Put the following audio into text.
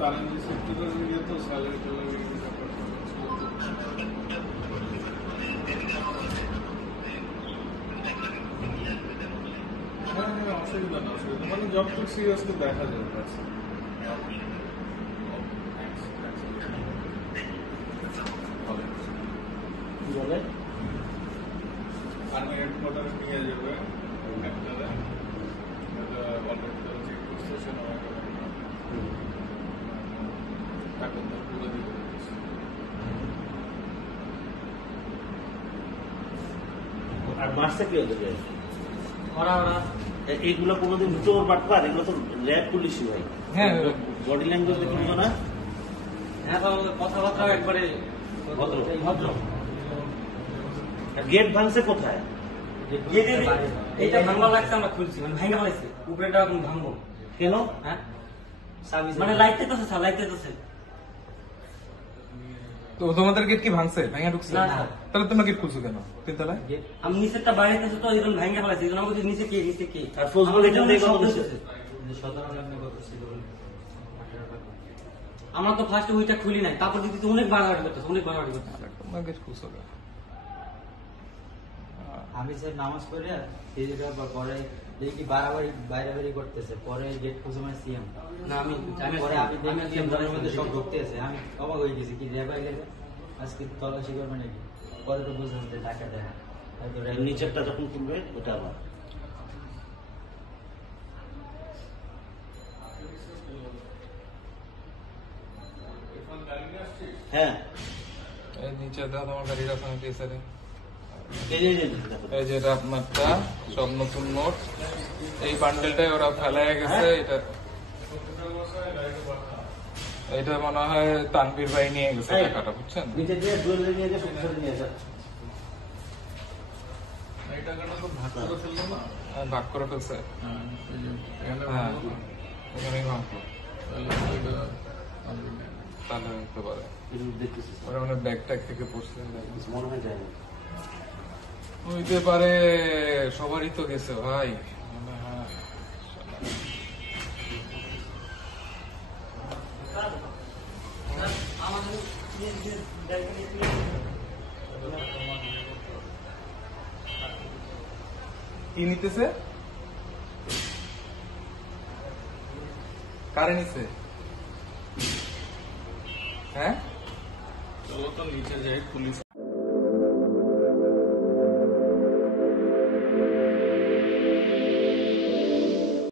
Current সেক্টরের ইয়ে তো স্যালারি ট্যালারি হ্যাঁ অসুবিধা না অসুবিধা মানে যতটুকু সিরিয়াসলি দেখা যাবে বলে আর্মি হেডকোয়ার্টারে নিয়ে যাবে আর মারছে কি ওদের ওরা এইগুলো কোনোদিন চোর বাটপার এগুলো তো র্যাব পুলিশই ভাই। হ্যাঁ বডি ল্যাঙ্গুয়েজ দেখে বুঝো না। হ্যাঁ কথাবার্তা একবারে ভদ্র ভদ্র। গেট ভাঙছে কোথায়? এইটা ভাঙবা লাগছে আমরা খুলছি মানে ভাঙা ফেলাইছে উপরেটা এখন ভাঙবো কেন? হ্যাঁ মানে লাইট তো স্যার লাইট তো স্যার তো তোমাদের গেট কি ভাঙছে ভাঙা ঢুকছে? তাহলে তোমরা গেট খুলছো কেন তিনতলায়? আমি নিচেরটা বাইরে থেকে তো এইরকম ভাঙা ফেলাইছি এই জন্য আমাকে নিচে কে আর ফজলুল এটা দিয়ে কত দিছে? আমরা তো ফার্স্ট ওইটা খুলি নাই তারপর দিদি তো অনেক বাড়াবাড়ি করতেছে অনেক বাড়াবাড়ি করতেছে। তোমরা গেট খুলছো কেন? আমি স্যার নামাজ পড়ে পরে দেখি বাড়াবাড়ি বাইরাবাড়ি করতেছে পরে গেট খুঁজে মানে সিএম না আমি পরে আমি দেখি সিএম ঘরের মধ্যে সব ঢুকতেছে আমি অবাক হয়ে গেছি কি রেবাই লেগে আজকে তল্লাশি করবে নাকি পরে তো বুঝলাম যে টাকা দেয় নিচেরটা যখন খুলবে ওটা আবার হ্যাঁ এই নিচে দাও তোমার গাড়ি রাখা নাকি স্যারে? এই যে এই যে এটা আপনারটা সব নতুন নোট এই বান্ডেলটাই ওরা ফেলায় গেছে। এটা মনে হয় তানভীর ভাই নিয়ে গেছে টাকাটা বুঝছেন? নিচে দিয়ে জুয়েলারি নিয়ে যে শক্তিশালী নিয়ে আসা এই টাকাটা তো ভাগ করে ফেললো না। ভাগ করে ফেলছে। হ্যাঁ এখানেই ভাঙলো তাহলে হতে পারে দেখতেছি ওরা মানে ব্যাগ ট্যাগ থেকে পড়ছে মনে হয় যায় না। হইতে পারে সবারই তো গেছে ভাই মনে হয়। কি নিতেছে? কারে নিছে? হ্যাঁ চলো তো নিচে যাই পুলিশ